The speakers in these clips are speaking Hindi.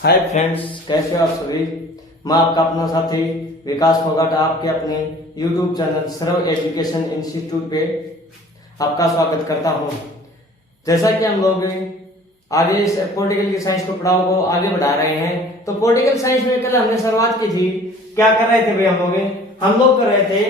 हाय फ्रेंड्स, कैसे हो आप सभी। मैं आपका अपना साथी विकास फोगाट आपके अपने यूट्यूब चैनल सर्व एजुकेशन इंस्टीट्यूट पे आपका स्वागत करता हूं। जैसा कि हम लोग आगे पॉलिटिकल साइंस को पढ़ाओ को आगे बढ़ा रहे हैं, तो पॉलिटिकल साइंस में कल हमने शुरुआत की थी। क्या कर रहे थे भाई हम लोग कर रहे थे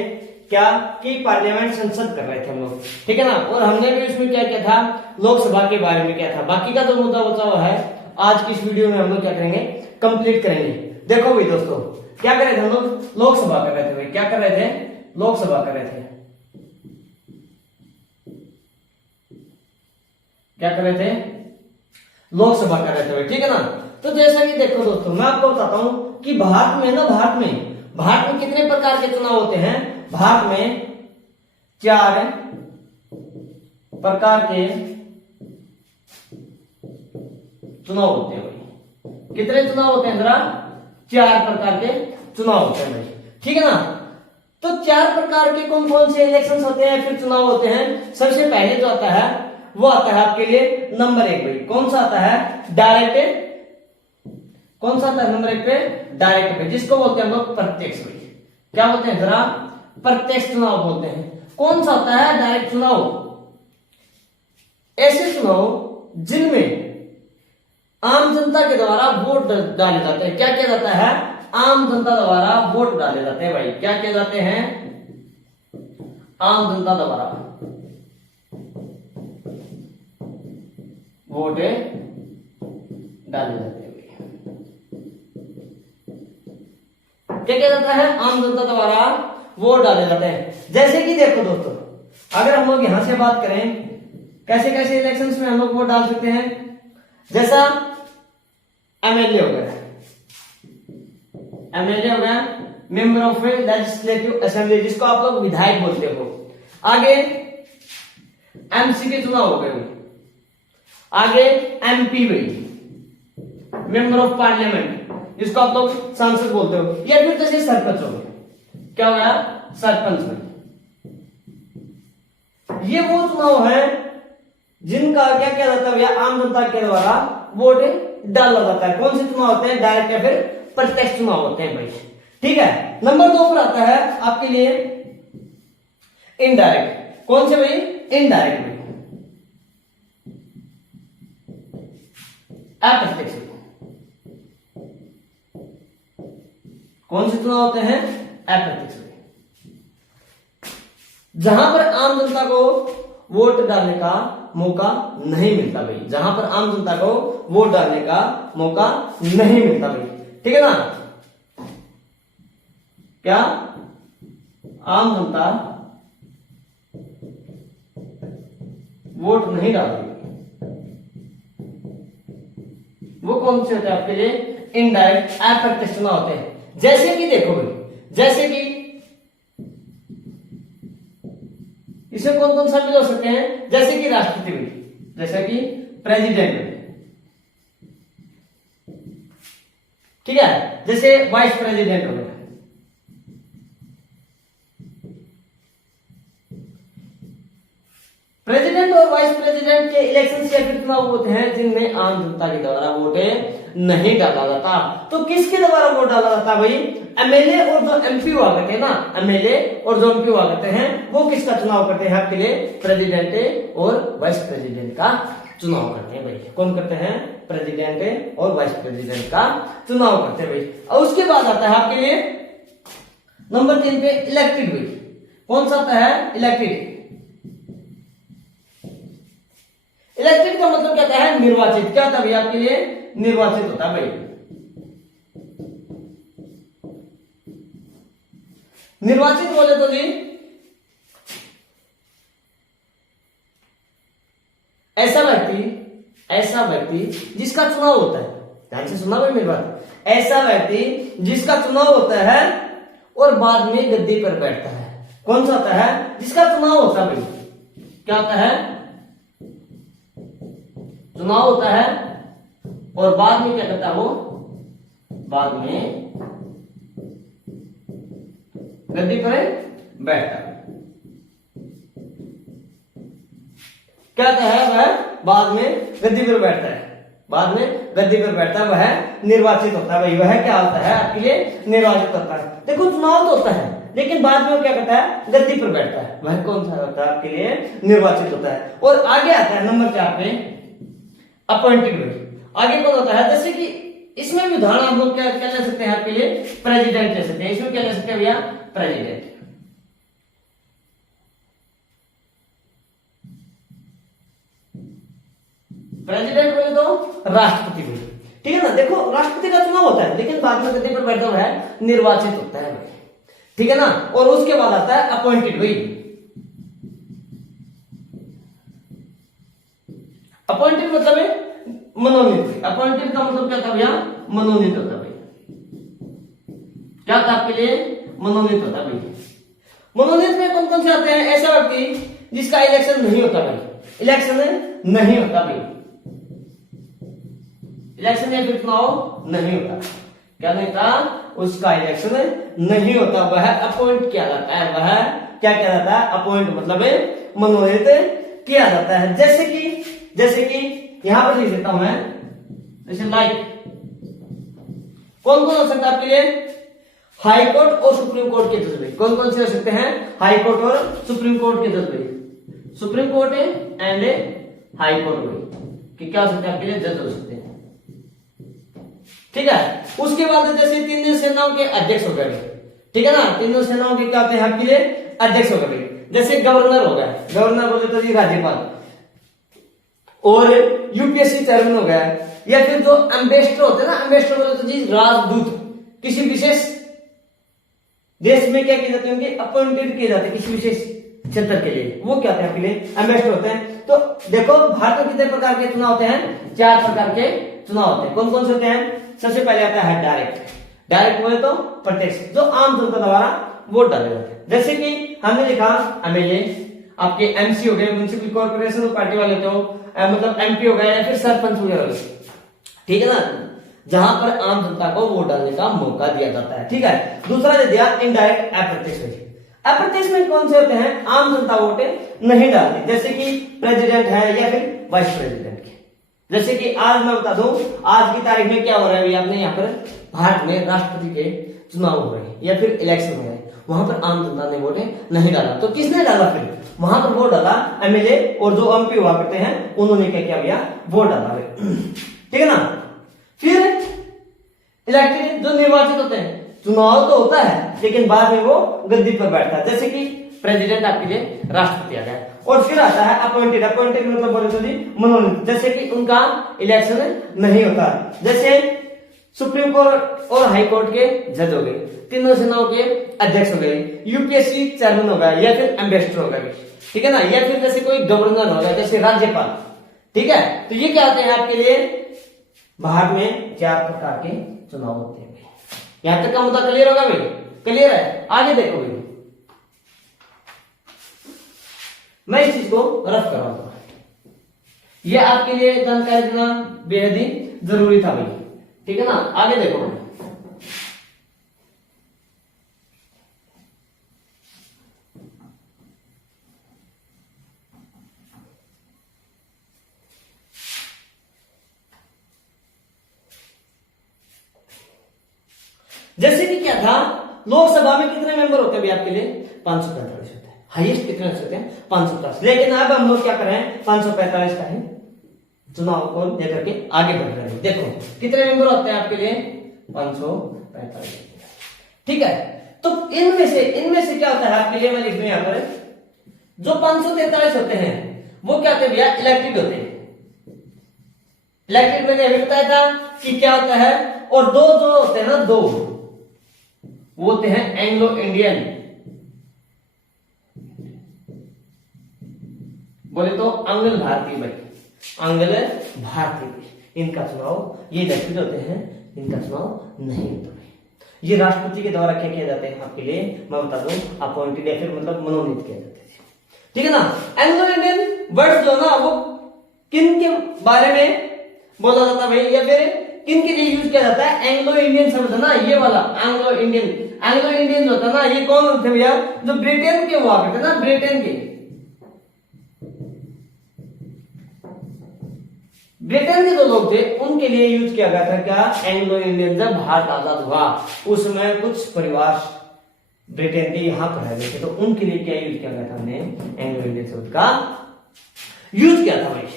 क्या कि पार्लियामेंट संसद कर रहे थे हम लोग, ठीक है ना। और हमने भी इसमें क्या किया था, लोकसभा के बारे में क्या था। बाकी का जो मुद्दा बचा हुआ है आज की इस वीडियो में हम लोग क्या करेंगे, कंप्लीट करेंगे। देखो भाई दोस्तों, क्या कर रहे थे हम लोग, लोकसभा कर रहे थे भाई। क्या कर रहे थे, लोकसभा कर रहे थे। क्या कर रहे थे, लोकसभा कर रहे थे भाई, ठीक है ना। तो जैसा कि देखो दोस्तों, मैं आपको बताता हूं कि भारत में भारत में कितने प्रकार के चुनाव होते हैं। भारत में 4 प्रकार के चुनाव होते हैं भाई। कितने चुनाव होते हैं जरा, 4 प्रकार के चुनाव होते हैं भाई, ठीक है ना। तो 4 प्रकार के कौन कौन से इलेक्शंस होते हैं, फिर चुनाव होते हैं। सबसे पहले जो आता है वो आता है आपके लिए नंबर 1 भाई। कौन सा आता है, डायरेक्ट। कौन सा आता है नंबर 1 पे, डायरेक्ट पे, जिसको बोलते हैं हम लोग प्रत्यक्ष भाई। क्या बोलते हैं जरा, प्रत्यक्ष चुनाव बोलते हैं। कौन सा आता है, डायरेक्ट चुनाव। ऐसे चुनाव जिनमें आम जनता के द्वारा वोट डाले जाते हैं। क्या किया जाता है, आम जनता द्वारा वोट डाले जाते हैं भाई। क्या किए जाते हैं, आम जनता द्वारा वोट डाले जाते हैं भाई। क्या किया जाता है, आम जनता द्वारा वोट डाले जाते हैं। जैसे कि देखो दोस्तों, अगर हम लोग यहां से बात करें कैसे कैसे इलेक्शंस में हम लोग वोट डाल सकते हैं। जैसा एमएलए हो गया, मेंबर ऑफ लेजिस्लेटिव असेंबली, जिसको आप लोग विधायक बोलते हो। आगे एमसी के चुनाव हो गए। आगे एमपी भाई, मेंबर ऑफ पार्लियामेंट, जिसको आप लोग सांसद बोलते हो। या फिर जैसे सरपंच हो गए। क्या हो गया, सरपंच भाई। ये वो चुनाव है जिनका क्या किया जाता है, आम जनता के द्वारा वोट डाला जाता है। कौन से चुनाव होते हैं, डायरेक्ट या फिर प्रत्यक्ष चुनाव होते हैं भाई, ठीक है। नंबर 2 पर आता है आपके लिए इनडायरेक्ट। कौन से भाई, इनडायरेक्ट भाई, अप्रत्यक्ष। कौन से चुनाव होते हैं, अप्रत्यक्ष, जहां पर आम जनता को वोट डालने का मौका नहीं मिलता भाई। जहां पर आम जनता को वोट डालने का मौका नहीं मिलता भाई, ठीक है ना। क्या, आम जनता वोट नहीं डालती, वो कौन से होते हैं आपके लिए, इनडायरेक्ट अप्रत्यक्ष चुनाव होते हैं। जैसे कि देखो भाई, जैसे कि इसमें कौन कौन सा बिल हो सकते हैं, जैसे कि राष्ट्रपति बिल, जैसे कि प्रेसिडेंट, ठीक है। जैसे वाइस प्रेसिडेंट हो गया। प्रेसिडेंट और वाइस प्रेसिडेंट के इलेक्शन या फिर चुनाव होते हैं जिनमें आम जनता के द्वारा वोट नहीं डाला जाता। तो किसके द्वारा वोट डाला जाता है भाई, एमएलए और जो एमपी हुआ करते हैं ना, एमएलए और जो एमपी हुआ करते हैं वो किसका चुनाव करते हैं आपके लिए, प्रेसिडेंट और वाइस प्रेसिडेंट का चुनाव करते हैं भाई। कौन करते हैं, प्रेसिडेंट और वाइस प्रेसिडेंट का चुनाव करते हैं भाई। और उसके बाद आता है आपके लिए नंबर 3 पे इलेक्टेड भाई। कौन सा आता है, इलेक्टेड। इलेक्टेड का मतलब क्या है, निर्वाचित। क्या होता है भैया आपके लिए, निर्वाचित होता है भाई। निर्वाचित बोले तो जी ऐसा व्यक्ति जिसका चुनाव होता है, ध्यान से सुना भाई मेरी बात, ऐसा व्यक्ति जिसका चुनाव होता है और बाद में गद्दी पर बैठता है। कौन सा होता है, जिसका चुनाव होता है भाई। क्या होता है, चुनाव होता है और बाद में क्या करता है वो, बाद में गद्दी पर बैठता है। क्या है वह बाद में गद्दी पर बैठता है। बाद में गद्दी पर बैठता है वह निर्वाचित होता है भाई। वह क्या होता है आपके लिए निर्वाचित होता है। देखो चुनाव तो होता है लेकिन बाद में वो क्या करता है गद्दी पर बैठता है, वह कौन सा होता है आपके लिए निर्वाचित होता है। और आगे आता है नंबर 4 पे अपॉइंटेड भाई। आगे कौन होता है, जैसे कि इसमें भी उदाहरण आप लोग क्या क्या ले सकते हैं आपके लिए प्रेसिडेंट ले सकते हैं। इसमें क्या ले सकते हैं भैया प्रेसिडेंट। प्रेसिडेंट बोले तो राष्ट्रपति बोले, ठीक है ना। देखो राष्ट्रपति का चुनाव होता है लेकिन बाद में गद्दी पर बैठता हुआ है निर्वाचित होता है भाई, ठीक है ना। और उसके बाद आता है अपॉइंटेड भाई। अपॉइंटेड मतलब है मनोनीत। अपॉइंटेड का मतलब क्या था भैया मनोनीत होता भाई। क्या था आपके लिए मनोनीत होता भाई। मनोनीत में कौन कौन से आते हैं, ऐसा व्यक्ति जिसका इलेक्शन नहीं होता भाई, इलेक्शन नहीं होता भाई, इलेक्शन या फिर चुनाव नहीं होता, क्या नहीं था उसका इलेक्शन नहीं होता, वह अपॉइंट किया जाता है। वह क्या किया जाता है अपॉइंट मतलब मनोनीत किया जाता है। जैसे कि यहां पर लिख देता हूं मैं, जैसे लाइक कौन कौन हो सकता है आपके लिए हाई कोर्ट और सुप्रीम कोर्ट के जज भाई। कौन कौन से हो सकते हैं हाई कोर्ट और सुप्रीम कोर्ट के जज भाई। Supreme court and high court भाई कि क्या हो सकते हैं आपके लिए जज हो सकते हैं, ठीक है। उसके बाद जैसे तीनों सेनाओं के अध्यक्ष हो गए, ठीक है ना। तीनों सेनाओं के क्या होते हैं आपके लिए अध्यक्ष हो गए। जैसे गवर्नर हो गया, गवर्नर बोले तो जी राज्यपाल, और यूपीएससी चेयरमैन हो गया, या फिर जो एम्बेसडर होते हैं ना, एम्बेसडर बोले तो जी राजदूत। किसी विशेष देश में क्या किए जाते हैं अपॉइंटेड किए जाते हैं किसी विशेष क्षेत्र के लिए, वो क्या होते हैं आपके लिए एम्बेसडर होते हैं। तो देखो भारत में कितने प्रकार के चुनाव होते हैं, 4 प्रकार के चुनाव होते हैं। कौन कौन से होते हैं, सबसे पहले आता है डायरेक्ट। डायरेक्ट बोले तो प्रत्यक्ष, जो आम जनता द्वारा वोट डाले जाते हैं। जैसे कि हमने लिखा एमएलए, आपके एमसी हो गए म्युनिसिपल कॉर्पोरेशन पार्टी वाले तो मतलब एमपी हो गए या फिर सरपंच वगैरह, ठीक है ना, जहां पर आम जनता को वोट डालने का मौका दिया जाता है, ठीक है। दूसरा दे दिया इनडायरेक्ट अप्रत्यक्ष। अप्रत्यक्ष में कौन से होते हैं आम जनता वोट नहीं डालती, जैसे कि प्रेसिडेंट है या फिर वाइस प्रेसिडेंट के। जैसे कि आज मैं बता दूं आज की तारीख में क्या हो रहा है, आपने यहाँ पर भारत में राष्ट्रपति के चुनाव हो रहे हैं या फिर इलेक्शन हो रहे हैं, वहां पर आम जनता ने वोट नहीं डाला। तो किसने डाला फिर वहां पर वोट डाला एमएलए और जो एमपी हुआ करते हैं उन्होंने क्या किया भैया वोट डाला, ठीक है ना। फिर इलेक्टेड जो निर्वाचित होते हैं, चुनाव तो होता है लेकिन बाद में वो गद्दी पर बैठता है। जैसे कि प्रेसिडेंट आपके लिए राष्ट्रपति आ गया। और फिर आता है अपॉइंटेड। अपॉइंटेड मतलब बोले तो जी मनोनीत, जैसे कि उनका इलेक्शन नहीं होता। जैसे सुप्रीम कोर्ट और हाई कोर्ट के जज हो गए, तीनों सेनाओं के अध्यक्ष हो गए, यूपीएससी चेयरमैन हो गया या फिर एम्बेसडर हो गए, ठीक है ना, या फिर जैसे कोई गवर्नर हो गया जैसे राज्यपाल, ठीक है। तो ये क्या होते हैं आपके लिए भारत में 4 प्रकार के चुनाव होते हैं। यहां तक का मुद्दा क्लियर होगा भाई, क्लियर है। आगे देखो भाई, मैं इस चीज को रफ कराऊंगा, ये आपके लिए जानकारी देना बेहद ही जरूरी था भाई, ठीक है ना। आगे देखो, जैसे कि क्या था लोकसभा में कितने मेंबर होते हैं भाई आपके लिए 545 होते हैं। हाईएस्ट कितने होते हैं 550। लेकिन अब हम लोग क्या कर रहे हैं 545 का ही चुनाव को लेकर के आगे बढ़ रहे हैं। देखो कितने मेंबर होते हैं आपके लिए 545, ठीक है। तो इनमें से क्या होता है आपके लिए, मैं लिख दूं यहां पर, जो 543 होते हैं वो क्या होते हैं भैया इलेक्टेड होते हैं। इलेक्टेड मैंने अभी बताया था कि क्या होता है। और दो जो होते हैं ना, दो वो होते हैं एंग्लो इंडियन, बोले तो आंग्ल भारतीय भाई, आंग्ल भारतीय, इनका चुनाव ये इलेक्टेड होते हैं, इनका चुनाव नहीं होता भाई। ये राष्ट्रपति के द्वारा क्या किया जाते हैं आपके लिए मैं बता दूं अपॉइंटेड या फिर मतलब मनोनीत किया जाते हैं, ठीक है ना। एंग्लो इंडियन वर्ड्स जो ना वो किन के बारे में बोला जाता है भाई, या फिर किन के लिए यूज किया जाता है। एंग्लो इंडियन शब्द ना ये वाला एंग्लो इंडियन जो होता है ना, ये कौन होते हैं भैया, जो ब्रिटेन के हुआ करते हैं ना, ब्रिटेन के ब्रिटेन के जो लोग थे उनके लिए यूज किया गया था क्या, एंग्लो इंडियन। जब भारत आजाद हुआ उस समय कुछ परिवार ब्रिटेन के यहां पर रह गए थे, तो उनके लिए क्या यूज किया गया था, हमने एंग्लो इंडियन शब्द का यूज किया था भाई।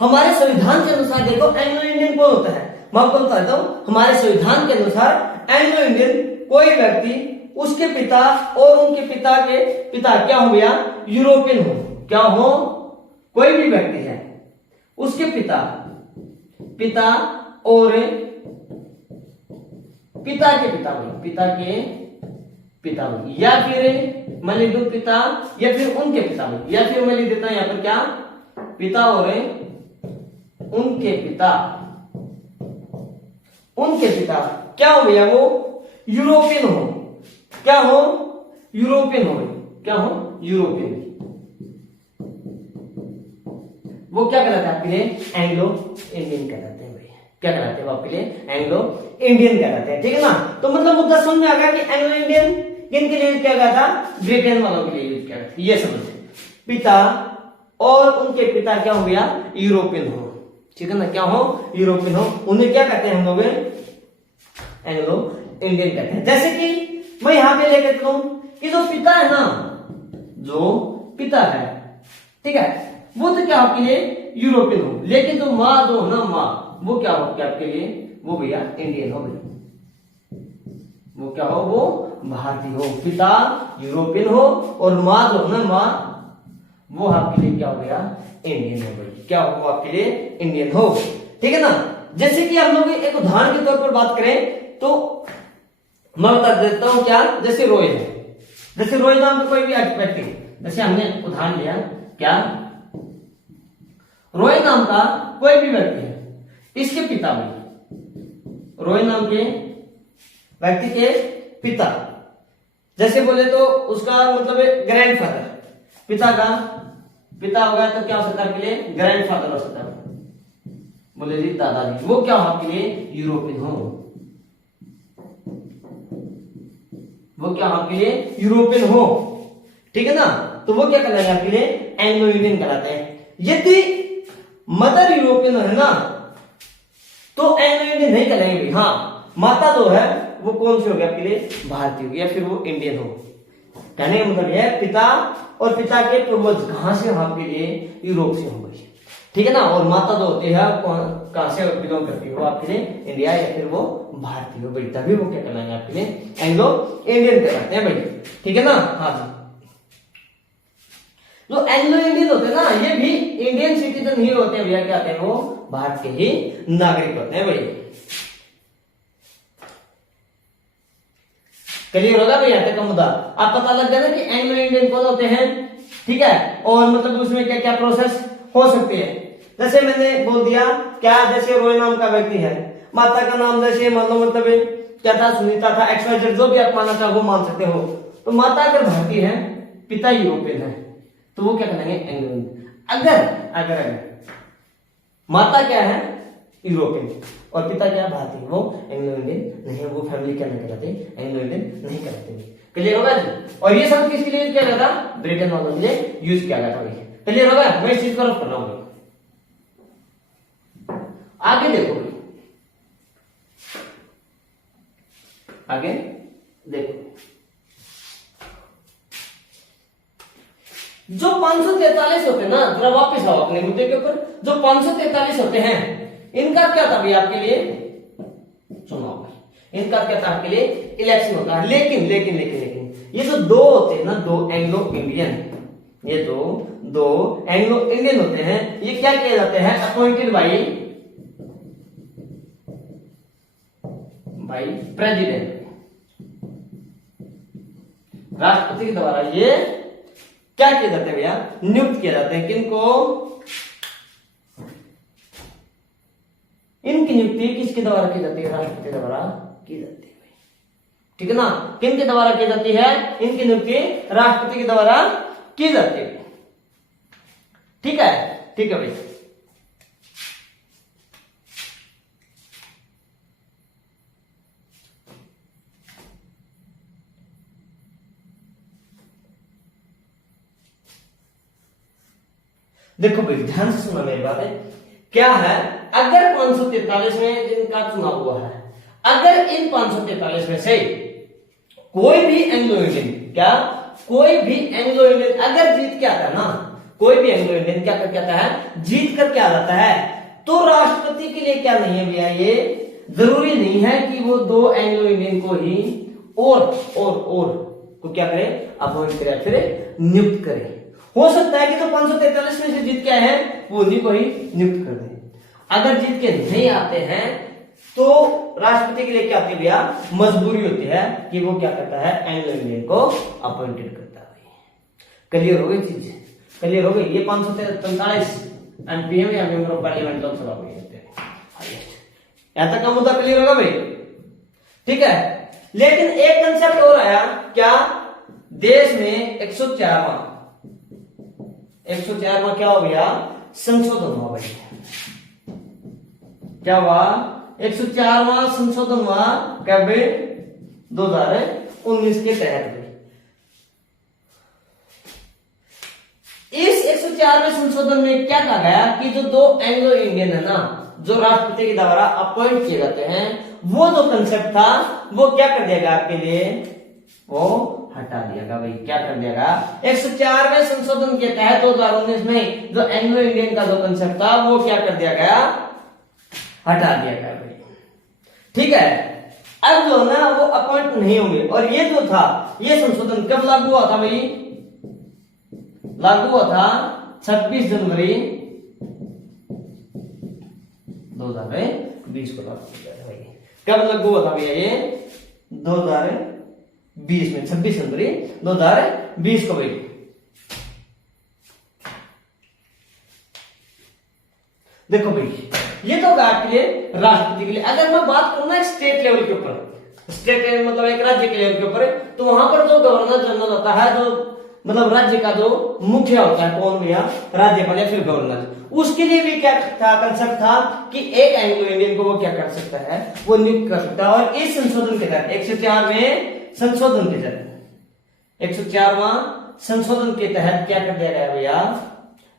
हमारे संविधान के अनुसार देखो एंग्लो इंडियन कौन होता है, मैं आपको बताता हूं। हमारे संविधान के अनुसार एंग्लो इंडियन कोई व्यक्ति, उसके पिता और उनके पिता के पिता क्या हो गया, यूरोपियन हो, क्या हो, कोई भी व्यक्ति है उसके पिता और पिता के पिता हो, या फिर मैं लिख दूं पिता, या फिर उनके पिता हो, या फिर मैं लिख देता हूं यहां पर क्या, पिता और उनके पिता क्या हो गया, वो यूरोपियन हो, क्या हो, यूरोपियन हो, क्या हो, यूरोपियन। वो क्या कहलाते हैं आपके लिए, एंग्लो इंडियन कहलाते हैं भाई। क्या कहलाते हैं आपके लिए, एंग्लो इंडियन कहलाते हैं, ठीक है ना। तो मतलब मुद्दा समझ में आ गया कि एंग्लो इंडियन किन के लिए यूज किया गया था, ब्रिटेन वालों के लिए यूज किया गया था। ये समझ, पिता और उनके पिता क्या हो गया, यूरोपियन हो, ठीक है ना, क्या हो, यूरोपियन हो, उन्हें क्या कहते हैं हम लोग, एंग्लो इंडियन कहते हैं। जैसे कि मैं यहां पे लेकर चलूं कि जो पिता है ना, जो पिता है, ठीक है, वो तो क्या आपके लिए यूरोपियन हो, लेकिन जो माँ जो ना, माँ वो क्या हो आपके लिए, वो भैया इंडियन हो गई, वो क्या हो, वो भारतीय हो। पिता यूरोपियन हो और माँ जो है ना, माँ वो आपके लिए क्या हो गया, इंडियन हो गई, क्या हो आपके लिए, इंडियन हो, ठीक है ना। जैसे कि हम लोग एक उदाहरण के तौर पर बात करें तो मैं बता देता हूं क्या, जैसे रोय है, जैसे रोय नाम का कोई भी व्यक्ति, जैसे हमने उदाहरण लिया क्या, रोय नाम का कोई भी व्यक्ति है, इसके पिता भी, रोय नाम के व्यक्ति के पिता, जैसे बोले तो उसका मतलब ग्रैंडफादर, पिता का पिता होगा तो क्या हो सकता है आपके लिए, ग्रैंडफादर हो सकता है, बोले जी दादाजी, वो क्या हो आपके लिए, यूरोपियन हो, वो क्या आपके लिए, यूरोपियन हो, ठीक है ना। तो वो क्या कहलाएंगे आपके लिए, एंग्लो इंडियन कहलाते हैं। यदि मदर यूरोपियन है ना तो एंग्लो इंडियन नहीं कहलाएंगे, हाँ माता जो है वो कौन सी होगी आपके लिए, भारतीय होगी, या फिर वो इंडियन हो। कहने का मतलब यह पिता और पिता के पूर्वज कहां से, आपके लिए यूरोप से हो गई, ठीक है ना। और माता जो होती है कहां से बिलोंग करती है, वो आपके लिए इंडिया या फिर वो भारतीय हो भाई, तभी वो क्या कहलाएंगे आपके लिए, एंग्लो इंडियन कहलाते हैं भाई, ठीक है ना। हाँ जी, जो एंग्लो इंडियन होते हैं ना, ये भी इंडियन सिटीजन ही होते हैं भैया, क्या होते हैं, वो भारत के ही नागरिक होते हैं भाई। क्लियर होगा भैया तक का मुद्दा, आप पता लग गया ना कि एंग्लो इंडियन कौन होते हैं, ठीक है, और मतलब उसमें क्या क्या प्रोसेस हो सकती है। जैसे मैंने बोल दिया क्या, जैसे रोय नाम का व्यक्ति है, माता का नाम जैसे मान लो मतलब क्या था, सुनीता था, XYZ जो भी आप मानना चाहो वो मान सकते हो। तो माता अगर भारतीय है, पिता यूरोपियन है, तो वो क्या कहेंगे, एंग्लो इंडियन। अगर माता क्या है, यूरोपियन, और पिता क्या है, भारतीय, वो एंग्लो इंडियन नहीं है, वो फैमिली क्या नहीं कहलाते, एंग्लो इंडियन नहीं कहलाते। क्लियर होगा जी। और ये सब किसके लिए किया गया था, ब्रिटेन वालों के लिए यूज किया गया था। क्लियर होगा, मैं इस चीज को रफ कर रहा हूं। आगे देखो, आगे देखो, जो 543 होते हैं ना, जरा वापस आओ अपने मुद्दे के ऊपर, जो 543 होते हैं इनका क्या था भैया आपके लिए, चुनाव, इनका क्या था आपके लिए, इलेक्शन होता है। लेकिन लेकिन लेकिन लेकिन ये जो दो होते हैं ना, दो एंग्लो इंडियन, ये दो एंग्लो इंडियन होते हैं, ये क्या किए जाते हैं, अपॉइंटेड बाई प्रेसिडेंट, राष्ट्रपति के द्वारा ये क्या किए जाते हैं भैया, नियुक्त किए जाते हैं। किनको, इनकी नियुक्ति किसके द्वारा की जाती है, राष्ट्रपति द्वारा की जाती है, ठीक है ना। किन के द्वारा की जाती है, इनकी नियुक्ति राष्ट्रपति के द्वारा की जाती है, ठीक है, ठीक है भाई। देखो भाई ध्यान से सुना मेरी बात है क्या है, अगर 543 में इनका चुनाव हुआ है, अगर इन 543 में से कोई भी एंग्लो इंडियन, क्या कोई भी एंग्लो इंडियन अगर जीत के आता है ना, कोई भी एंग्लो इंडियन क्या करके आता है, जीत करके आ जाता है, तो राष्ट्रपति के लिए क्या नहीं है भैया, ये जरूरी नहीं है कि वो 2 एंग्लो इंडियन को ही और को क्या करे, अपॉइंट करे, फिर नियुक्त करे। हो सकता है कि जो 543 में से जीत के आए हैं वो उन्हीं को ही नियुक्त कर दे। अगर जीत के नहीं आते हैं तो राष्ट्रपति के लिए क्या होती है भैया, मजबूरी होती है कि वो क्या करता है, एंग्लो इंडियन को अपॉइंटेड करता है। क्लियर हो गई चीज, क्लियर हो गई। ये 543 एमपीएम या मेंबर ऑफ पार्लियामेंट लोकसभा में यहां तक का मुद्दा क्लियर होगा भाई, ठीक है। लेकिन एक कंसेप्ट और आया, क्या देश में 104वां क्या हो गया, संशोधन हुआ भाई। क्या हुआ, 104वां संशोधन हुआ कब, 2019 के तहत। इस 104वें संशोधन में क्या कहा गया कि जो 2 एंग्लो इंडियन है ना, जो राष्ट्रपति के द्वारा अपॉइंट किए जाते हैं, वो जो कंसेप्ट था वो क्या कर दिया आपके लिए, वो हटा दिया भाई। क्या कर दिया, 104वें संशोधन के तहत 2019 में जो एंग्लो इंडियन का जो कंसेप्ट था वो क्या कर दिया गया, हटा दिया गया भाई, ठीक है। अब जो ना वो अपॉइंट नहीं होंगे। और ये जो था, ये संशोधन कब लागू हुआ था भाई, लागू हुआ था 26 जनवरी 2020 को लागू किया भाई। कब लागू हुआ था भैया, ये 2020 में, 26 जनवरी 2020 को भाई। देखो भाई, ये तो आपके लिए राष्ट्रपति के लिए। अगर मैं बात करूं ना स्टेट लेवल के ऊपर, स्टेट लेवल मतलब एक राज्य के लेवल के ऊपर, तो वहां पर जो गवर्नर जनरल होता है, जो मतलब राज्य का जो मुखिया होता है, कौन भैया, राज्यपाल या फिर गवर्नर, उसके लिए भी क्या था, कंसेप्ट था कि एक एंग्लो इंडियन को वो क्या कर सकता है, वो नियुक्त कर सकता है। और इस संशोधन के तहत 104वें संशोधन के तहत, 104वां संशोधन के तहत क्या कर दिया गया भैया,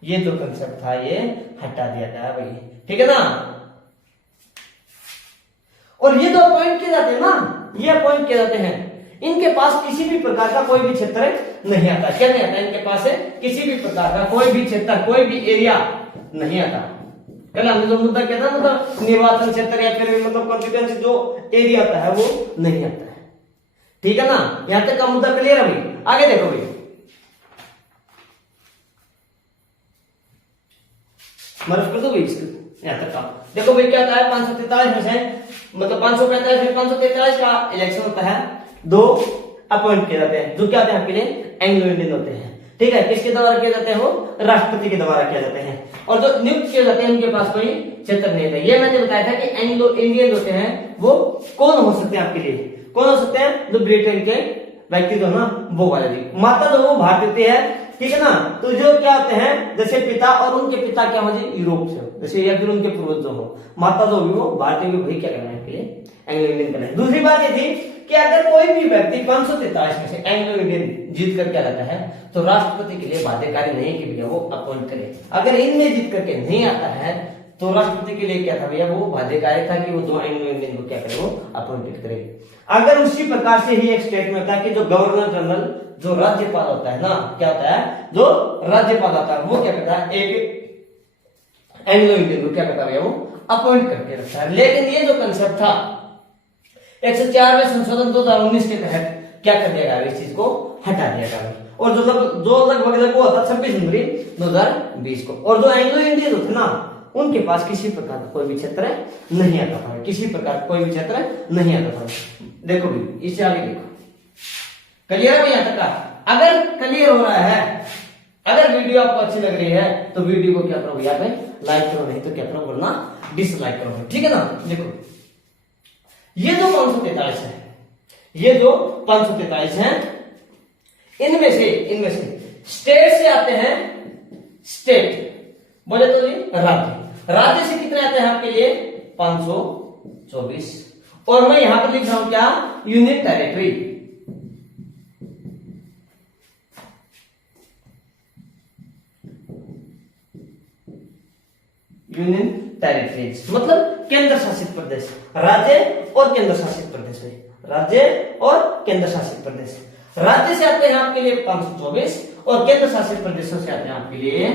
ये जो कंसेप्ट था ये हटा दिया गया भाई, ठीक है ना। और ये जो अपॉइंट किए जाते हैं ना, ये अपॉइंट किए जाते हैं, इनके पास किसी भी प्रकार का कोई भी क्षेत्र नहीं आता। क्या नहीं आता इनके पास, है किसी भी प्रकार का कोई भी क्षेत्र, कोई भी एरिया नहीं आता। कल हमने जो मुद्दा किया था, मतलब निर्वाचन क्षेत्र या फिर मतलब कॉन्स्टिट्यूएंसी जो एरिया आता है वो नहीं आता है, ठीक है ना। यहां तक का मुद्दा क्लियर है भाई। आगे देखो भाई, मर्ज कर दो भाई इसको, यहां तक का देखो भाई। क्या होता है, 543 में से मतलब 545 में 543 का इलेक्शन होता है, 2 अपॉइंट किए जाते हैं, जो क्या होते हैं आपके लिए, एंग्लो इंडियन होते हैं, ठीक है। किसके द्वारा किए जाते हैं, वो राष्ट्रपति के द्वारा किए जाते हैं। और जो नियुक्त किए जाते हैं उनके पास कोई क्षेत्र नहीं है। ये मैंने बताया था कि एंग्लो इंडियन होते हैं वो कौन हो सकते हैं आपके लिए, कौन हो सकते हैं, जो ब्रिटेन के व्यक्ति जो ना वो वाले जी, माता जो वो भारतीय है, ठीक है ना। तो जो क्या होते हैं, जैसे पिता और उनके पिता क्या हो जी, यूरोप से हो, जैसे या फिर उनके पूर्वज जो हो, माता जो भी हो भारतीय भी, भाई क्या करना है आपके लिए, एंग्लो इंडियन करना है। दूसरी बात ये थी कि अगर कोई भी व्यक्ति 543 में से एंग्लो इंडियन जीत करके आ जाता है तो राष्ट्रपति के लिए बाध्यकारी नहीं कि भैया वो अपॉइंट करे। अगर इनमें जीत करके नहीं आता है तो राष्ट्रपति के लिए क्या था भैया, वो बाध्यकारी था कि वो 2 एंग्लो इंडियन को क्या करे, वो अपॉइंटेड करे। अगर उसी प्रकार से ही एक स्टेट में होता है कि जो गवर्नर जनरल, जो राज्यपाल होता है ना, क्या होता है, जो राज्यपाल होता है वो क्या करता है, एक एंग्लो इंडियन को क्या करता है, वो अपॉइंट करके रखता है। लेकिन ये जो कंसेप्ट था 104वें संशोधन 2019 के तहत क्या कर दिया गया, इस चीज को हटा दिया गया। और जो लगभग वो था 26 जनवरी 2020 को। और जो एंग्लो इंडियन होते ना, उनके पास किसी प्रकार का कोई भी क्षेत्र नहीं आता था, किसी प्रकार कोई भी क्षेत्र नहीं आता था। देखो भी इससे आगे देखो, क्लियर है भैया तक का। अगर क्लियर हो रहा है, अगर वीडियो आपको अच्छी लग रही है तो वीडियो को क्या करो भैया पे लाइक करो, नहीं तो क्या करो, वरना डिसलाइक करो, ठीक है ना। देखो ये जो 543 है, ये जो 543 है, इनमें से स्टेट से आते हैं, स्टेट बोले तो जी राज्य से कितने आते हैं आपके लिए, 524। और मैं यहां पर लिख रहा हूं क्या, यूनियन टेरिटरी, यूनियन टेरिटरीज मतलब केंद्र शासित प्रदेश, राज्य और केंद्र शासित प्रदेश है, राज्य और केंद्र शासित प्रदेश। राज्य से आते हैं आपके लिए 524 और केंद्र शासित प्रदेशों से आते हैं आपके लिए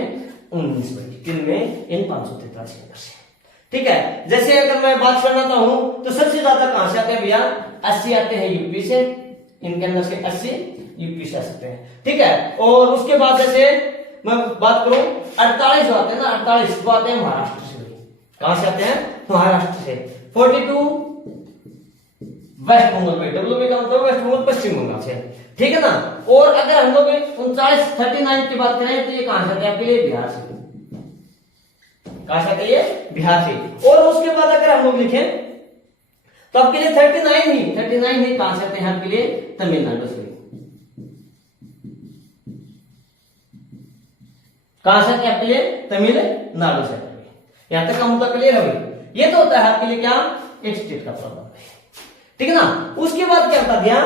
19 किनमें इन 543 के अंदर से। ठीक है, जैसे अगर मैं बात करना चाहूं तो सबसे ज्यादा कहां से आते हैं भैया, 80 आते हैं यूपी से, इनके अंदर से 80 यूपी से आ सकते हैं। ठीक है, और उसके बाद जैसे मैं बात करूं 48 जो आते हैं ना, 48 वो आते हैं महाराष्ट्र से। कहां से आते हैं, महाराष्ट्र से। 42 वेस्ट बंगाल में, डब्ल्यूबी का मतलब वेस्ट बंगाल पश्चिम बंगाल से। ठीक है ना, और अगर हम लोग 39 की बात करें तो ये कहां से आते हैं आपके लिए, बिहार से। कहां से आते हैं ये, बिहार से। और उसके बाद अगर हम लोग लिखें तो आपके लिए 39 ही कहां से आते हैं आपके लिए, तमिलनाडु से। कहां से आते हैं आपके लिए, तमिलनाडु से। यहां तक का मुद्दा क्लियर है भाई। ये तो होता है आपके लिए क्या, एक स्टेट का प्रॉब्लम है। ठीक है ना, उसके बाद क्या बता दिया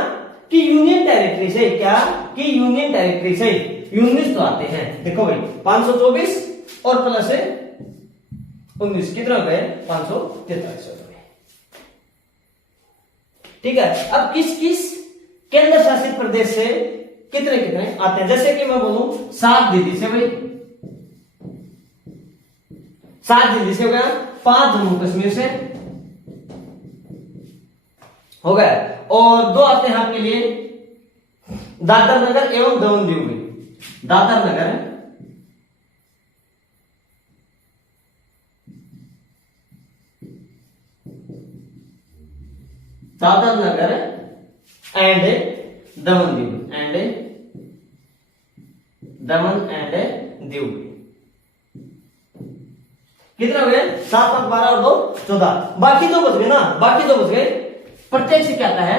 कि यूनियन टेरिटरी से, क्या कि यूनियन टेरिटरी से 19 तो आते हैं। देखो भाई 524 और प्लस 19 कितना हो गए, 543 हो गए। ठीक है, अब किस किस केंद्र शासित प्रदेश से कितने कितने आते हैं, जैसे कि मैं बोलूं 7 दिल्ली से भाई, 7 दिल्ली से हो गया, 5 जम्मू कश्मीर से हो गया, और 2 आते हैं आपके लिए दादर नगर एवं दमन दीव में। दादर नगर एंड दमन दीव कितना हो गए, 7 5 12 और 2 14, बाकी 2 बच गए ना, बाकी 2 बच गए। प्रत्येक से क्या आता है,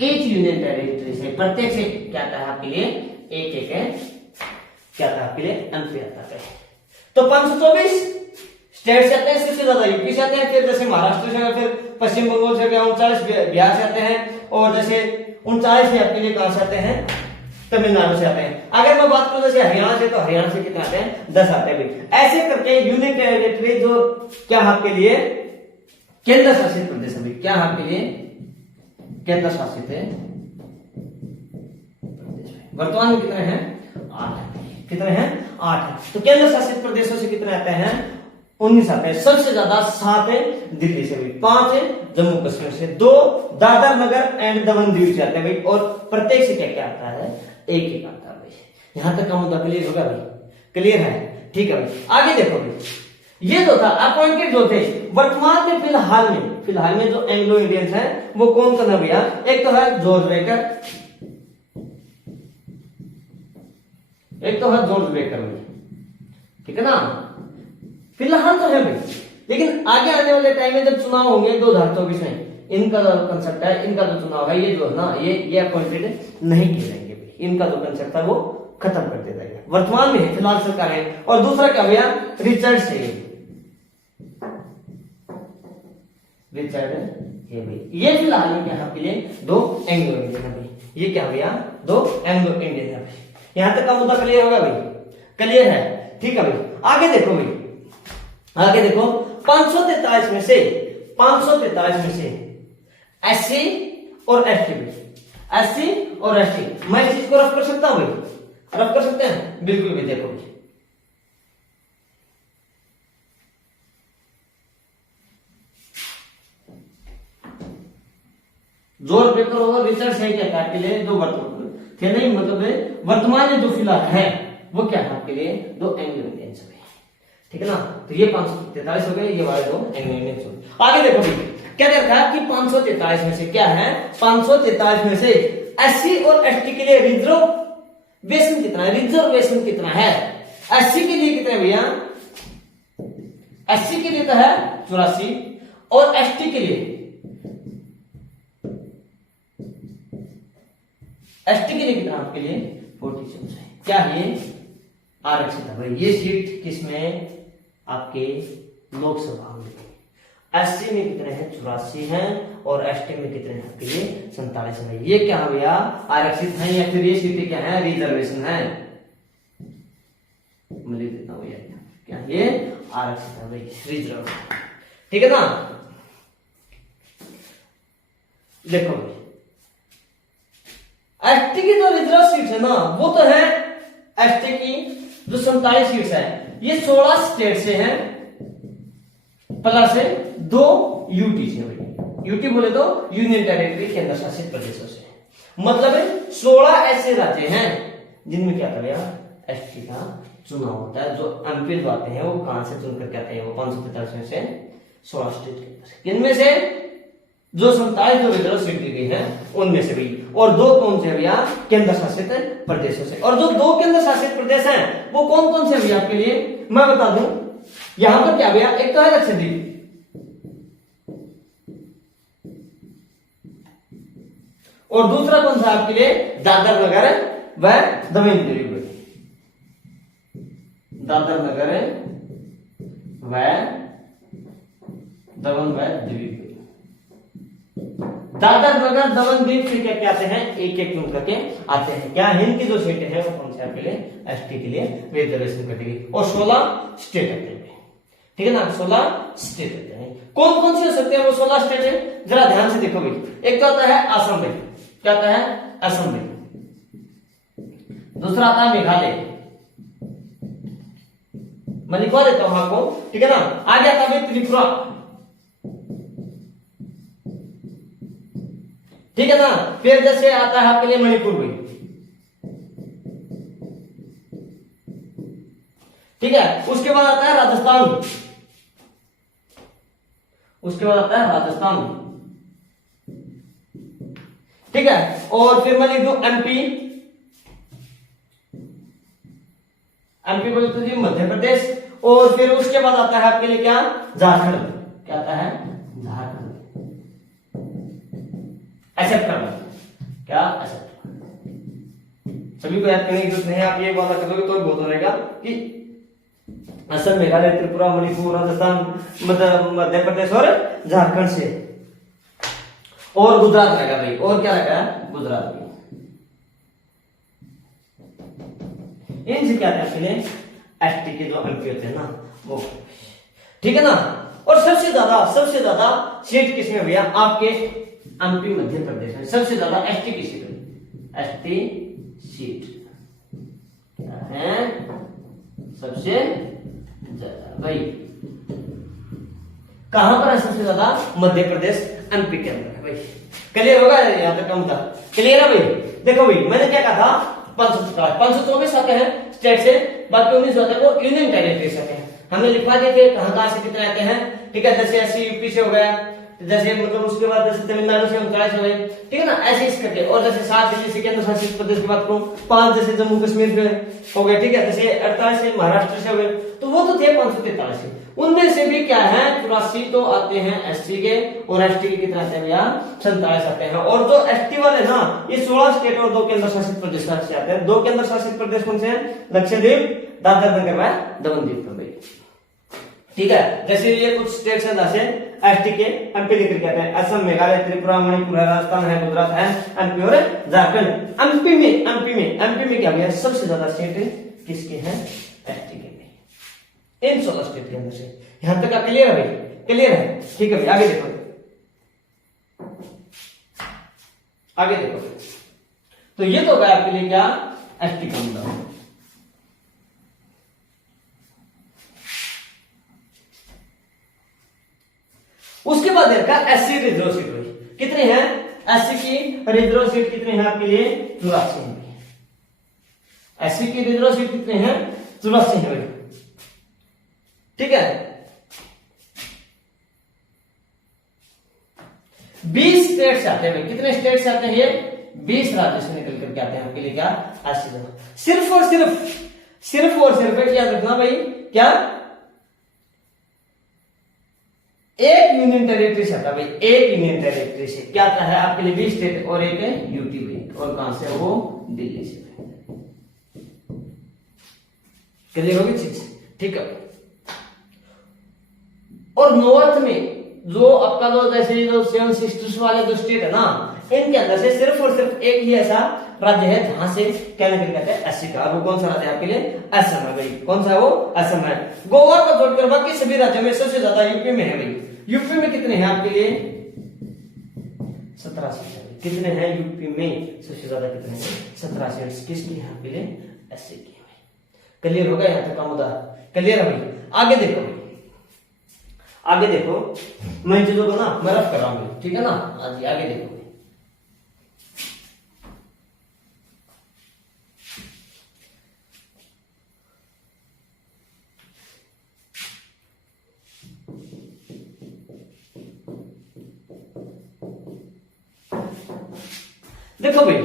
एक यूनियन टेरिटरी से, प्रत्येक से क्या आता है आपके लिए, एक क्या आता है आपके लिए, एमपी आता है। तो 524 स्टेट से आते हैं, सबसे ज्यादा यूपी से आते हैं, फिर जैसे महाराष्ट्र से, फिर पश्चिम बंगाल से, 39 बिहार से आते हैं, और जैसे 39 से आपके लिए कहां से आते हैं, तमिलनाडु से आते हैं। अगर मैं बात करूं जैसे हरियाणा से, तो हरियाणा से कितने आते हैं, 10 आते हैं भाई। ऐसे करके यूनियन टेरिटरी जो क्या आपके लिए केंद्र शासित प्रदेश है, क्या आपके लिए केंद्र शासित है वर्तमान में कितने हैं, 8। कितने हैं, 8। तो केंद्र शासित प्रदेशों से कितने आते हैं, 19 आते हैं। सबसे ज्यादा 7 है दिल्ली से भी, 5 है जम्मू कश्मीर से, 2 दादर नगर एंड दमन दीव से आते हैं भाई, और प्रत्येक से क्या क्या आता है, एक आता है भाई। यहां तक का मुद्दा क्लियर होगा भाई, क्लियर है। ठीक है भाई, आगे देखो भाई, ये जो था अपॉइंटेड जो थे, वर्तमान में फिलहाल में जो एंग्लो इंडियंस हैं वो कौन करना भैया, एक तो है जॉर्ज बेकर, भाई। ठीक है ना, फिलहाल तो है भाई, लेकिन आगे आने वाले टाइम में जब चुनाव होंगे 2024 में, इनका जो कंसेप्ट है, इनका जो चुनाव है, ये जो है ना, ये अपॉइंटेड नहीं किए जाएंगे भाई, इनका जो कंसेप्ट है वो खत्म कर दिया जाएगा। वर्तमान में फिलहाल सरकार है। और दूसरा क्या भैया, रिचर्ड है भाई, ये फिलहाल में क्या आपके लिए 2 एंग्लो इंडियन है भाई, ये क्या भैया 2 एंग्लो इंडियन है भाई। यहां तक का मुद्दा क्लियर होगा भाई, क्लियर है। ठीक है भाई, आगे देखो भाई, आगे देखो 543 में से एससी और एसटी, एससी और एसटी, मैं इस चीज को रफ कर सकता हूं भाई, रफ कर सकते हैं, बिल्कुल भी। देखो भाई, जॉर्ज बेकर और रिचर्ड से क्या था आपके लिए, 2 वर्तमान थे नहीं, मतलब वर्तमान में जो फिलहाल है वो क्या है आपके लिए, 2 एंग्लो इंडियंस हो गए। ठीक है ना, तो ये 543 हो गए, ये वाले 2 एंग्लो इंडियंस हो गए। आगे देखो भाई, क्या देखा कि 543 में से क्या है, 543 में से एससी और एसटी के लिए रिजर्वेशन कितना है, एससी के लिए कितना है भैया, एससी के लिए तो है 84, और एसटी के लिए, एसटी के लिए कितना आपके लिए 47 है। क्या ये आरक्षित है भाई, ये सीट किसमें, आपके लोकसभा में। एससी में कितने हैं, 84 हैं, और एसटी में कितने हैं आपके लिए 47 है। ये क्या है भैया, आरक्षित है, या फिर ये सीटें क्या है, रिजर्वेशन है। मैं लिख देता हूं, क्या ये आरक्षित है भाई, रिजर्व। ठीक है ना। देखो भाई एसटी की जो रिजर्व सीट्स है ना वो तो है एसटी की जो 47 सीट्स है ये 16 स्टेट से है प्लस है 2 यूटी से भाई। यूटी बोले तो यूनियन टेरिटरी, केंद्र शासित प्रदेशों से। मतलब है 16 ऐसे राज्य हैं जिनमें क्या करेगा एसटी का चुनाव होता है। जो एमपी जो आते हैं वो कहां से चुन कर कहते हैं, वो 543 में से 16 स्टेट के अंदर। किनमें से जो 47 जो रिजर्व सीट दी गई है उनमें से भी, और 2 कौन से भैया केंद्र शासित प्रदेशों से। और जो 2 केंद्र शासित प्रदेश हैं वो कौन कौन से भैया आपके लिए मैं बता दूं। यहां पर क्या भैया, एक तो है लक्षद्वीप, और दूसरा कौन सा आपके लिए दादर नगर व दमन द्वीप। दादर नगर व दमन व द्वीप। दादर नगर दमन द्वीप से क्या क्या आते हैं, एक एक चुन करके आते हैं। क्या हिंद की जो सीटें हैं वो कौन से आपके लिए एसटी के लिए रिजर्वेशन कैटेगरी, और 16 स्टेट आते हैं। ठीक है ना, 16 स्टेट आते हैं। कौन कौन से हो सकते हैं वो 16 स्टेट है, जरा ध्यान से देखो भाई। एक तो आता है असम भाई, क्या आता है असम भाई। दूसरा आता है मेघालय, मैं लिखवा देता हूं आपको। ठीक है ना। आगे आता है त्रिपुरा, ठीक है ना। फिर जैसे आता है आपके लिए मणिपुर भी, ठीक है। उसके बाद आता है राजस्थान, उसके बाद आता है राजस्थान, ठीक है। और फिर मैं लिख दूं एमपी, एमपी बोले तो जी मध्य प्रदेश। और फिर उसके बाद आता है आपके लिए क्या, झारखंड। क्या आता है झारखंड, एक्सेप्ट करना, क्या एक्सेप्ट। सभी को याद करने की जरूरत नहीं है, आप ये वाला कर लोगे तो बहुत हो रहेगा कि असम, मेघालय, त्रिपुरा, मणिपुर, राजस्थान, मध्य प्रदेश और झारखंड से, और गुजरात रहेगा भाई। और क्या रहेगा, गुजरात भी। इनसे क्या आपके लिए एसटी के जो एमपी होते हैं ना वो, ठीक है ना। और सबसे ज्यादा सीट किसमें भैया, आपके एमपी मध्य प्रदेश में सबसे ज्यादा एसटी की सीट है। एसटी सीट क्या है सबसे ज्यादा भाई, कहां पर है सबसे ज्यादा, मध्य प्रदेश एमपी के अंदर है भाई। क्लियर होगा, यहां तक कम था, क्लियर है भाई। देखो भाई मैंने क्या कहा था, 524 आते हैं स्टेट से, बाकी 19 होते हैं वो यूनियन टेरिटरी से आते हैं। हमने लिखवा दिए थे कहां से कितने आते हैं, ठीक है। जैसे ऐसे यूपी से हो गया, जैसे मतलब उसके बाद जैसे तमिलनाडु से 39 हो गए, ठीक है ना, ऐसे इस करके। और जैसे 7 दिल्ली से केंद्र शासित प्रदेश की बात करूं, 5 जैसे जम्मू कश्मीर से हो गए, ठीक है। जैसे 48 से महाराष्ट्र से हो गए, तो वो तो थे 543 से। उनमें से भी क्या है 84 तो आते हैं एसटी के, और एसटी के कितने आते हैं भैया 47 आते हैं। और जो एसटी वाले ना ये 16 स्टेट और 2 केंद्र शासित प्रदेश से आते हैं। 2 केंद्र शासित प्रदेश कौन से हैं, लक्षद्वीप, दादर नगर व दमन द्वीप। ठीक है। जैसे ये कुछ स्टेट्स हैं जैसे एसटी के एमपी लेकर के आते हैं, असम, मेघालय, त्रिपुरा, मणिपुर, राजस्थान है, गुजरात है, एमपी और झारखंड। एमपी में क्या भैया सबसे ज्यादा सीट किसके हैं, एसटी के, इन 16 स्टेट के अंदर से। यहां तक का क्लियर है भाई, क्लियर है, ठीक है भाई। आगे देखो, आगे देखो। तो ये तो गया आपके लिए क्या, एसटी का मुद्दा। उसके बाद देखा एससी रिजर्व सीट हुई, कितनी है एससी की रिजर्व सीट कितनी है आपके लिए, 84 है। एससी की रिजर्व सीट कितनी है, 84 है भाई, ठीक है। 20 स्टेट से आते हैं, कितने स्टेट से आते हैं ये, 20 राज्यों से निकल करके आते हैं आपके लिए क्या, एससी। सिर्फ और सिर्फ याद रखना भाई, क्या एक यूनियन टेरिटरी से आता है भाई, एक यूनियन टेरिटरी से क्या आता है आपके लिए 20 स्टेट और एक है यूटी भी, और कहां से, वो दिल्ली से। क्लियर होगी चीज, ठीक है। और नॉर्थ में जो आपका जो जैसे जो 7 सिस्टर्स वाले जो स्टेट है ना, इनके अंदर से सिर्फ और सिर्फ एक ही ऐसा राज्य है जहां से क्या निकल कहते हैं एससी का। वो कौन सा राज्य है आपके लिए? असम है भाई। कौन सा है वो? असम है। गोवा को छोड़कर बाकी सभी राज्यों में सबसे ज्यादा यूपी में है भाई। यूपी में कितने हैं आपके लिए? 17 सीट है। कितने हैं यूपी में सबसे ज्यादा? कितने हैं? 17 सीट। किसकी है आपके लिए? एससी की है भाई। क्लियर हो गया यहाँ तक का मुद्दा? क्लियर है भाई। आगे देखो भाई, आगे देखो, मैं इन चीजों को ना मैं रफ कर रहा हूं, ठीक है ना? हाँ जी, आगे देखो। देखो भाई,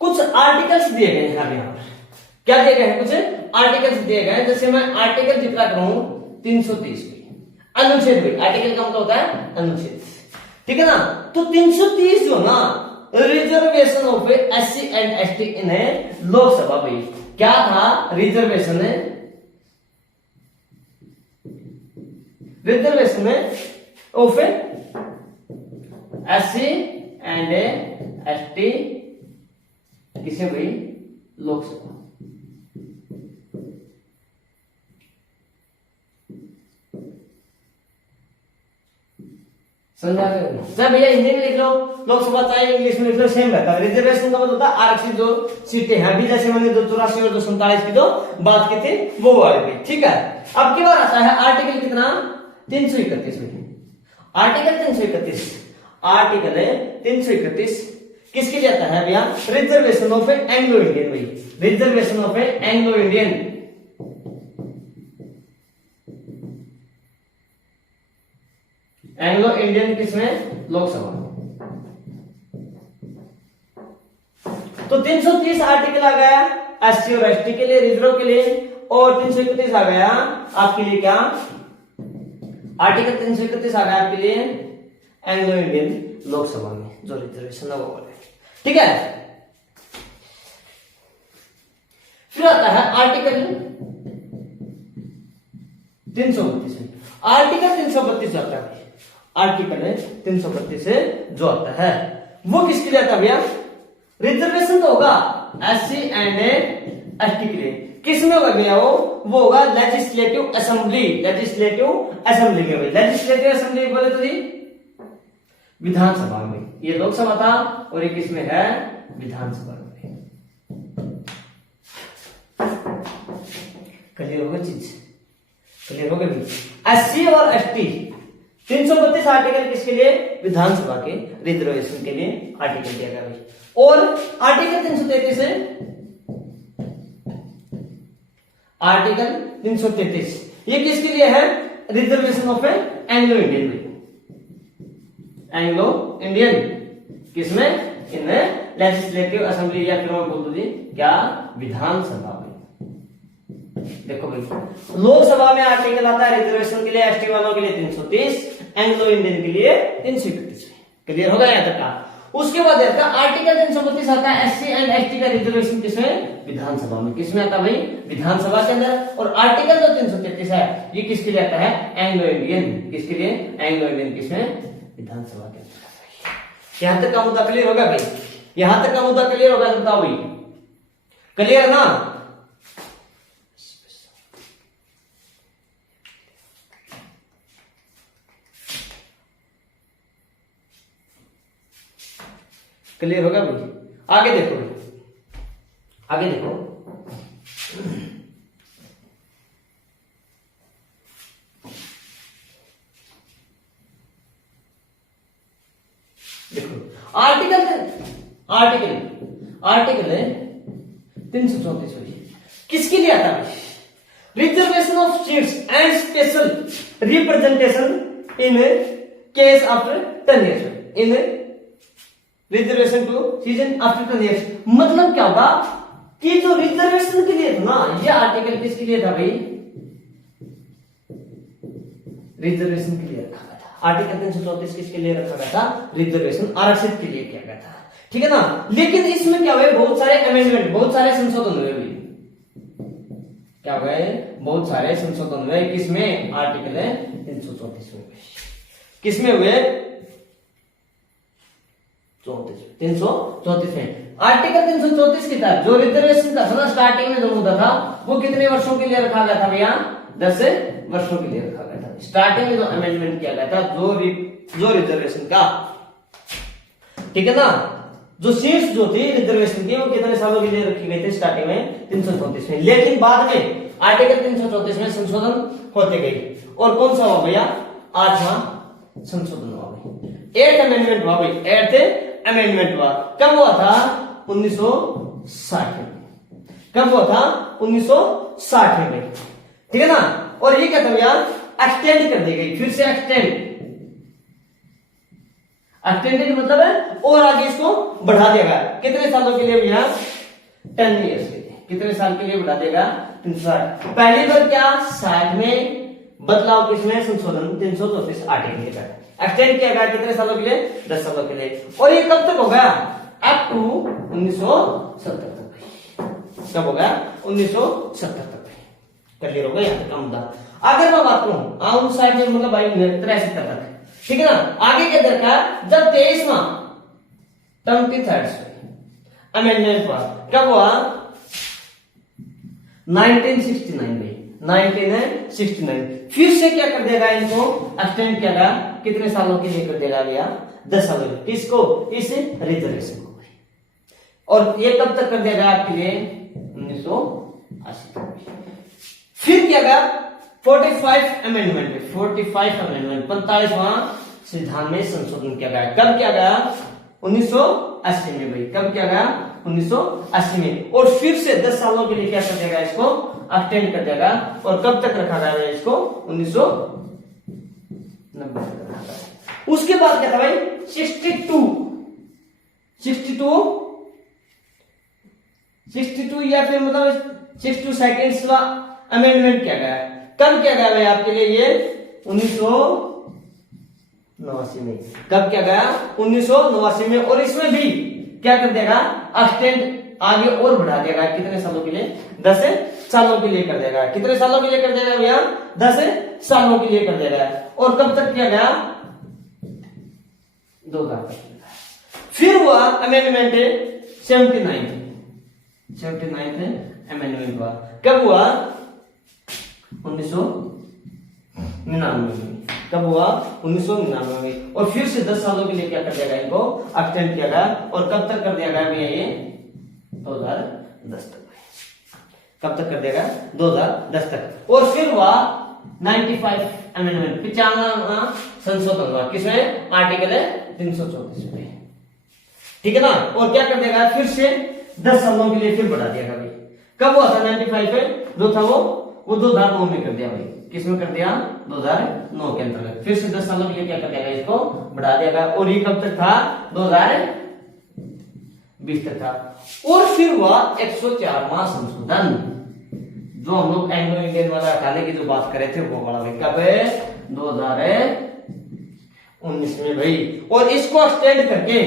कुछ आर्टिकल्स दिए गए हैं यहां पर। क्या दिए गए हैं? कुछ आर्टिकल्स दिए गए हैं। जैसे मैं आर्टिकल जितना करूं 330 पे अनुच्छेद भाई। आर्टिकल का मतलब होता है अनुच्छेद, ठीक है ना? तो 330 जो ना reservation of SC and ST in Lok Sabha भाई। क्या था? रिजर्वेशन है, रिजर्वेशन में ऑफ एससी एंड एसटी किसे भाई? लोकसभा। समझा? चाहे भैया हिंदी में लिख लो लोकसभा, चाहे इंग्लिश में लिख लो, सेम रहता है। रिजर्वेशन का मतलब होता है आरक्षित जो सीटें हैं। अभी जैसे मैंने 284 और 247 की जो बात की थी वो वाली भी, ठीक है? अब की बार आता है आर्टिकल कितना? 331 में। आर्टिकल 331, आर्टिकल 331 किसके लिए आता है भैया? रिजर्वेशन ऑफ एंग्लो इंडियन भाई। Reservation of Anglo Indian, Anglo Indian किसमें? लोकसभा। तो 330 आर्टिकल आ गया एससी और एसटी के लिए, रिजर्व के लिए, और 331 आ गया आपके लिए क्या? आर्टिकल 331 आ गया आपके लिए एंग्लो इंडियन लोकसभा में जो रिजर्वेशन है वो वाला, ठीक है? फिर आता है आर्टिकल 332। आर्टिकल 332 आता है, आर्टिकल 332 से जो आता है वो किसके लिए आता है भैया? रिजर्वेशन तो होगा एससी एंड एसटी के लिए। किसमें होगा भैया? वो होगा लेजिस्लेटिव असेंबली। लेजिस्लेटिव असेंबली में भाई। लेजिस्लेटिव असेंबली बोले तो जी विधानसभा में। ये लोकसभा था और ये किसमें है? विधानसभा में। क्लियर होगा चीज? क्लियर हो गई? एससी और एसटी 332 आर्टिकल किसके लिए? विधानसभा के रिजर्वेशन के लिए आर्टिकल दिया गया भाई। और आर्टिकल 333 है, आर्टिकल 333 ये किसके लिए है? रिजर्वेशन ऑफ एंग्लो इंडियन भाई। एंग्लो इंडियन किसमें? इन लेजिस्लेटिव असेंबली, या फिर मैं बोल दूं जी क्या? विधानसभा में। देखो भाई, लोकसभा में आर्टिकल आता है रिजर्वेशन के लिए एसटी वालों के लिए 330, एंग्लो इंडियन के लिए 331। क्लियर होगा यहाँ तक का? उसके बाद आर्टिकल 332 आता है एससी एंड एसटी का रिजर्वेशन किसमें? विधानसभा में। किसमें आता है भाई? विधानसभा के अंदर। और आर्टिकल जो 333 है ये किसके लिए आता है? Anglo Indian. किसके लिए? एंग्लो इंडियन किसमें? विधानसभा के अंदर। यहां तक का मुद्दा क्लियर होगा भाई? यहां तक का मुद्दा क्लियर होगा तो बताओ भाई, क्लियर ना? क्लियर होगा भाई? आगे देखो भाई, आगे देखो। देखो आर्टिकल आर्टिकल आर्टिकल 334 किसके लिए आता है? Reservation of seats and special representation in case after 10 years। In reservation to season after 10 years मतलब क्या होगा कि जो रिजर्वेशन के लिए ना, ये आर्टिकल किसके लिए था भाई? रिजर्वेशन के लिए रखा गया था। आर्टिकल 334 किसके लिए रखा गया था? रिजर्वेशन आरक्षित के लिए किया गया था, ठीक है ना? लेकिन इसमें क्या हुए? बहुत सारे अमेंडमेंट, बहुत सारे संशोधन हुए। क्या हुए? बहुत सारे संशोधन हुए। किसमें? आर्टिकल 334 में। किसमें हुए? 334 में आर्टिकल 334 के तहत जो रिजर्वेशन का था ना स्टार्टिंग में जो मुद्दा था वो कितने वर्षों के लिए रखा गया था भैया? 10 वर्षों के लिए रखा गया था। स्टार्टिंग में जो अमेंडमेंट किया गया था जो रिजर्वेशन का, ठीक है ना, जो सीट्स जो थी रिजर्वेशन की वो कितने सालों के लिए रखी गई थी? स्टार्टिंग में 334 में, लेकिन बाद में आर्टिकल 334 में संशोधन होते गए। और कौन सा हुआ भैया? 8वां संशोधन हुआ भाई, 8th अमेंडमेंट हुआ भाई, 8th अमेंडमेंट हुआ। कब हुआ था? 1960 में। कब हुआ था? 1960 में, ठीक है ना। और ये क्या था भैया? एक्सटेंड कर दी गई, फिर से एक्सटेंडेड मतलब है और आगे इसको बढ़ा देगा। कितने सालों के लिए भैया? 10 ईयर्स के लिए। कितने साल के लिए बढ़ा देगा? 360। पहली बार क्या 60 में बदलाव, किसमें? संशोधन 334 आर्टिकल का एक्सटेंड किया गया। कितने सालों के लिए? 10 सालों के लिए। और ये कब तक हो गया? अप टू 1970 तक। कब हो गया? 1970 तक। क्लियर हो गया यहाँ तक का मुद्दा। अगर मैं बात करूं आउट साइड में मतलब भाई 73 तक, ठीक है ना। आगे क्या दरकार? जब 23वां 23rd अमेंडमेंट हुआ, कब हुआ? 1969 में, 1969। फिर से क्या कर देगा? इनको एक्सटेंड किया गया। कितने सालों के लिए कर देगा भैया? 10 सालों। किसको? इस रिजर्वेशन को। और ये कब तक कर देगा आपके लिए? 1980 तक। फिर क्या गया? 45 अमेंडमेंट, 45 अमेंडमेंट 45वां संविधान में संशोधन किया गया। कब किया गया? 1980 में भाई। कब किया गया? 1980 में। और फिर से 10 सालों के लिए क्या कर देगा? इसको एक्सटेंड कर देगा। और कब तक रखा गया है इसको? 1990 तक रखा गया। उसके बाद क्या था भाई? 62 या फिर मतलब 62 सेकेंड्स का अमेंडमेंट किया गया। कब किया गया भाई आपके लिए? ये 1989 में। कब किया गया? 1989 में। और इसमें भी क्या कर देगा? एक्सटेंड आगे और बढ़ा देगा। कितने सालों के लिए? 10 सालों के लिए कर देगा। कितने सालों के लिए कर देगा भैया? 10 सालों के लिए कर देगा। और कब तक किया गया? 2000 तक। फिर हुआ अमेंडमेंट 79th अमेंडमेंट हुआ। कब हुआ? 1999 में। कब हुआ? 1999 में। और फिर से 10 सालों के लिए क्या कर दिया गया? इनको एक्सटेंड किया गया। और कब तक कर दिया गया भैया? ये 2010 तक। कब तक कर देगा? 2010 तक। और फिर हुआ 95 अमेंडमेंट, 95वां संशोधन हुआ। किसमें? आर्टिकल 334 में, ठीक है ना। और क्या कर देगा? फिर से 10 सालों के लिए फिर बढ़ा दिया भाई। कब हुआ था? 95 में जो था वो 2009 में कर दिया भाई। किसमें कर दिया? 2009 के अंतर्गत। फिर से 10 सालों के लिए क्या कर देगा? इसको बढ़ा देगा। और ये कब तक था? 2020 तक था। और फिर हुआ 104वां संशोधन, जो हम लोग एंग्लो इंडियन वाला हटाने की जो बात करे थे वो वाला भाई। कब है? 2019 में भाई। और इसको एक्सटेंड करके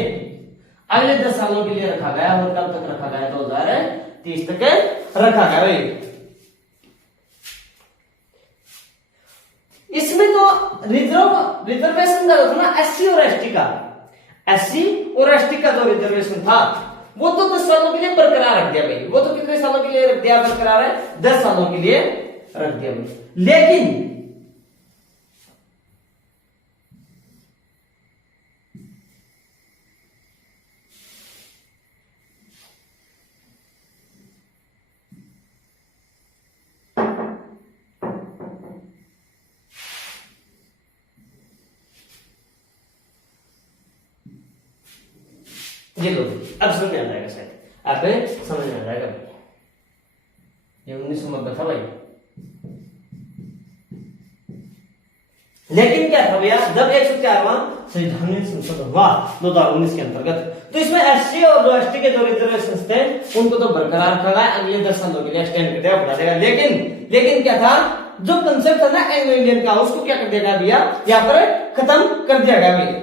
अगले 10 सालों के लिए रखा गया। और कब तक रखा गया? 2030 तक रखा गया भाई। इसमें तो रिजर्वेशन का था ना एससी और एसटी का, एससी और एसटी का जो रिजर्वेशन था वो तो 10 सालों के लिए बरकरार रख दिया भाई। वो तो कितने सालों के लिए रख दिया बरकरार है? 10 सालों के लिए रख दिया भाई। लेकिन ये लो, अब समझ में आ जाएगा शायद। अब समझ में आ जाएगा भाई। ये 1990 था भाई। लेकिन क्या था भैया? जब 104वां संविधान में संशोधन हुआ 2019 के अंतर्गत, तो इसमें एससी और जो एसटी के जो रिजर्वेशन थे उनको तो बरकरार रखा गया। अगले 10 सालों के लिए एक्सटेंड कर दिया, बढ़ा देगा। लेकिन क्या था? जो कंसेप्ट था ना एंग्लो इंडियन का, उसको क्या कर देगा भैया? यहाँ पर खत्म कर दिया गया भाई।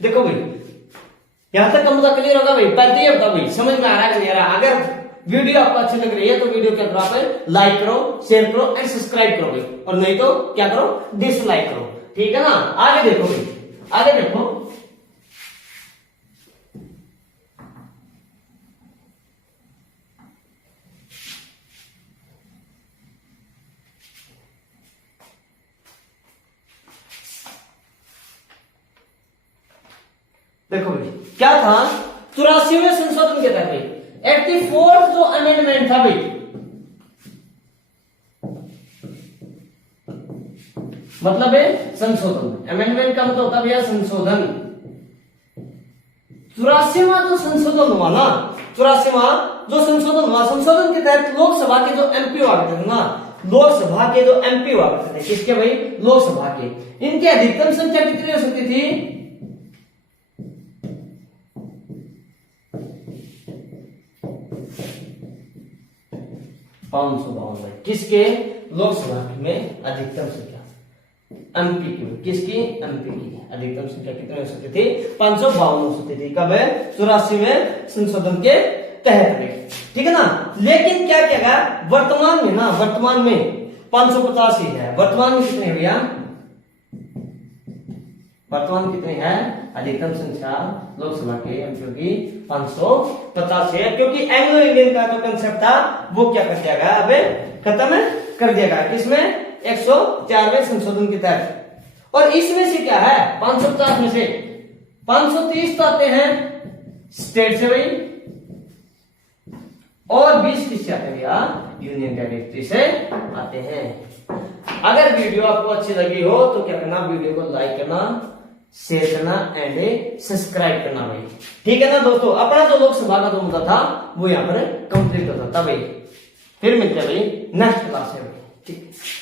देखो भाई, यहां तक का मुद्दा क्लियर होगा भाई। पहले ये होता भाई, समझ में आ रहा है कि नहीं आ रहा? अगर वीडियो आपको अच्छी लग रही है तो वीडियो क्या करो, आप लाइक करो, शेयर करो एंड सब्सक्राइब करो भाई, और नहीं तो क्या करो, डिसलाइक करो। ठीक है ना। आगे देखो भाई, आगे देखो। देखो भाई क्या था, 84वें संशोधन के तहत भाई 84th जो अमेंडमेंट था भाई, मतलब है संशोधन। अमेंडमेंट का मतलब होता है भैया संशोधन। 84वां जो संशोधन हुआ ना, 84वां जो संशोधन हुआ, संशोधन के तहत लोकसभा के जो एमपी हुआ करते थे ना, लोकसभा के जो एमपी हुआ करते थे, किसके भाई, लोकसभा के, इनकी अधिकतम संख्या कितनी हो सकती थी, 552। किसके, लोकसभा में अधिकतम संख्या, एमपी की, किसकी, एमपी की अधिकतम संख्या कितनी हो सकती थी, 552 हो सकती थी। कब है, 84वें संशोधन के तहत में। ठीक है ना। लेकिन क्या किया गया, वर्तमान में ना, वर्तमान में 550 ही है। वर्तमान में कितने है भैया, वर्तमान कितनी है, अधिकतम संख्या लोकसभा के एमपी की 550 है, क्योंकि एंग्लो इंडियन का जो कंसेप्ट था वो क्या कर दिया गया, अब खत्म कर दिया गया। किसमें, 104वें संशोधन के तहत। और इसमें से क्या है, 550 में से 530 तो आते हैं स्टेट से भाई, और 20 किससे आते हैं भैया, यूनियन टेरिटरी से आते हैं। अगर वीडियो आपको अच्छी लगी हो तो क्या करना, वीडियो को लाइक करना, शेयर करना एंड सब्सक्राइब करना भाई। ठीक है ना दोस्तों। अपना जो लोकसभा का जो मुद्दा था वो यहाँ पर कंप्लीट होता था भाई। फिर मिलते हैं भाई नेक्स्ट क्लास में भाई। ठीक है।